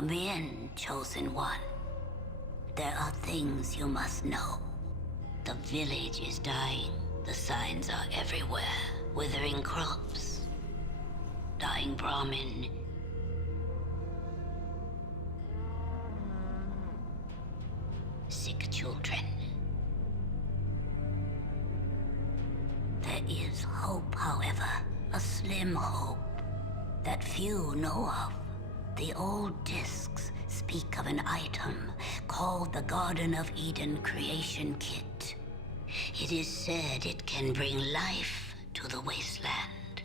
Come in, Chosen One. There are things you must know. The village is dying. The signs are everywhere. Withering crops. Dying Brahmin. Sick children. There is hope, however. A slim hope that few know of. The old discs speak of an item called the Garden of Eden Creation Kit. It is said it can bring life to the wasteland.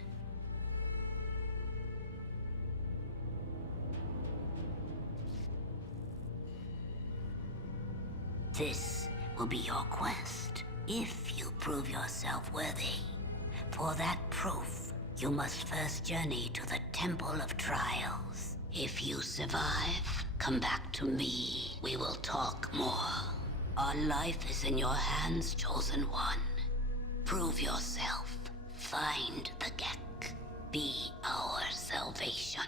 This will be your quest, if you prove yourself worthy. For that proof, you must first journey to the Temple of Trials. If you survive, come back to me. We will talk more. Our life is in your hands, Chosen One. Prove yourself. Find the Gek. Be our salvation.